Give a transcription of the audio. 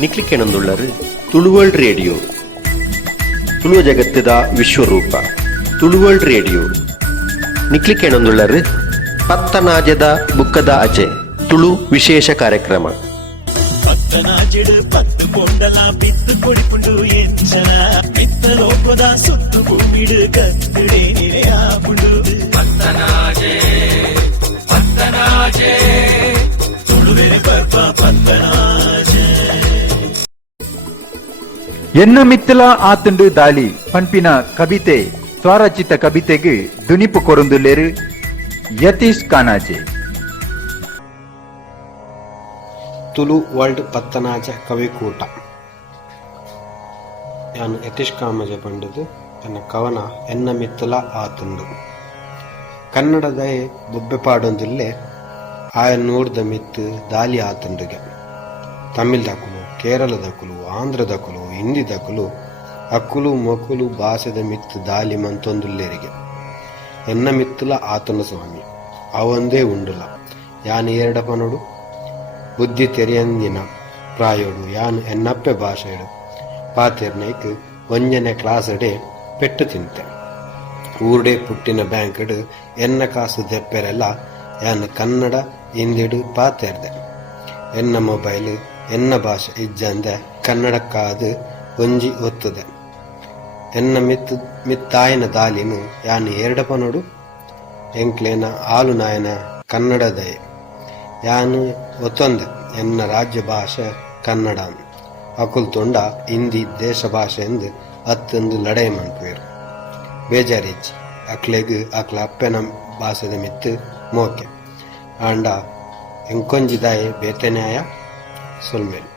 ನಿಕ್ಲಿಕ್ಕೆನೊಂದುಳ್ಳರು Tulu world radio ತುಳುವ ಜಗತ್ತದ ವಿಶ್ವರೂಪ Tulu world radio ನಿಕ್ಲಿಕ್ಕೆನೊಂದುಳ್ಳರು ಪತ್ತನಾಜದ ಬುಕ್ಕದ ಅಜೆ Tulu ವಿಶೇಷ ಕಾರ್ಯಕ್ರಮ ಪತ್ತನಾಜೆಡು ಪತ್ತು ಕೊಂಡಲ ಬಿತ್ತು ಕೊಡಿಪುಂಡು ಎಂಚನ ಬಿತ್ತ ಲೋಕದ ಸುತ್ತು ಭೂಮಿಡು ಕತ್ತುಡೆ ನೆರೆಯಾಪುಂಡು ಪತ್ತನಾಜೆ ಪತ್ತನಾಜೆ ತುಳುವೆರೆ ಬರ್ಪ ಪತ್ತನಾಜೆ ಎನ್ನ ಮಿತ್ತಲ ಆತುಂಡು ದಾಳಿ ಪಂಪಿನ ಕವಿತೆ ಸ್ವರಚಿತ ಕವಿತೆಗೆ ದುನಿಪು ಕೊರೊಂದುಲ್ಲೆರು ಯತೀಶ್ ಕಾನಾಜೆ ತುಳು ವರ್ಲ್ಡ್ ಪತ್ತನಾಜ ಕವಿಕೂಟ ನಾನು ಯತೀಶ್ ಕಾಮಜ ಪಂಡದು ನನ್ನ ಕವನ ಎನ್ನ ಮಿತ್ತಲ ಆತುಂಡು ಕನ್ನಡದ ಬೊಬ್ಬೆ ಪಾಡೊಂದಿಲ್ಲೆ ಆಯ ನೋಡ್ದ ಮಿತ್ತು ದಾಲಿ ಆತುಂಡುಗೆ ತಮಿಳ್ದಕುಲು ಕೇರಳದಕುಲು ಆಂಧ್ರದಕುಲು ಹಿಂದಿದಕುಲು ಅಕ್ಕುಲು ಮಕ್ಕುಲು ಭಾಷೆದ ಮಿತ್ತು ದಾಲಿ ಮಂತೊಂದುಲ್ಲೇರಿಗೆ ಎನ್ನ ಮಿತ್ತಲ ಆತನ ಸ್ವಾಮಿ ಅವಂದೇ ಉಂಡುಲ ಯಾನು ಎರಡಪನೊಡು ಬುದ್ಧಿ ತೆರೆಯಂದಿನ ಪ್ರಾಯೋಡು ಯಾನು ಎನ್ನಪ್ಪೆ ಭಾಷೆಡು ಪಾತೆರ್ನೈಕ್ ಒಂಜನೆ ಕ್ಲಾಸಡೆ ಪೆಟ್ಟು ತಿಂತೆ ಊರ್ಡೆ ಪುಟ್ಟಿನ ಬ್ಯಾಂಕಡು ಎನ್ನ ಕಾಸು ದೆಪ್ಪೆರೆಲ್ಲ ಯಾನು ಕನ್ನಡ ಹಿಂದಿಡು ಪಾತೆರ್ದೆ ಎನ್ನ ಮೊಬೈಲ್ ಎನ್ನ ಭಾಷೆ ಇಜ್ಜಂದೆ ಕನ್ನಡಕ್ಕಾದು ಒಂಜಿ ಒತ್ತದೆ ಎನ್ನ ಮಿತ್ತಾಯನ ದಾಲಿನು ಯಾನು ಎರಡಪನೊಡು ಎಂಕ್ಲೇನ ಆಲು ನಾಯನ ಕನ್ನಡದಯೆ ಯಾನು ಒತ್ತೊಂದೆ ಎನ್ನ ರಾಜ್ಯ ಭಾಷೆ ಕನ್ನಡ ಅಕುಲ್ ತೊಂಡ ಹಿಂದಿ ದೇಶ ಭಾಷೆ ಎಂದು ಅತ್ತೊಂದು ಲಡೈ ಮನ್ಪುವೆರು ಬೇಜಾರಿಚ್ಚಿ ಅಕ್ಲೆಗ್ ಅಕ್ಲ ಅಪ್ಪೆನ ಭಾಷೆದ ಮಿತ್ತು ಮೋಕೆ ಆಂಡ ಎಂಕೊಂಜಿದಾಯೆ ಬೇತೆನ್ಯಾಯ ಸೊಲ್ಮೇಲು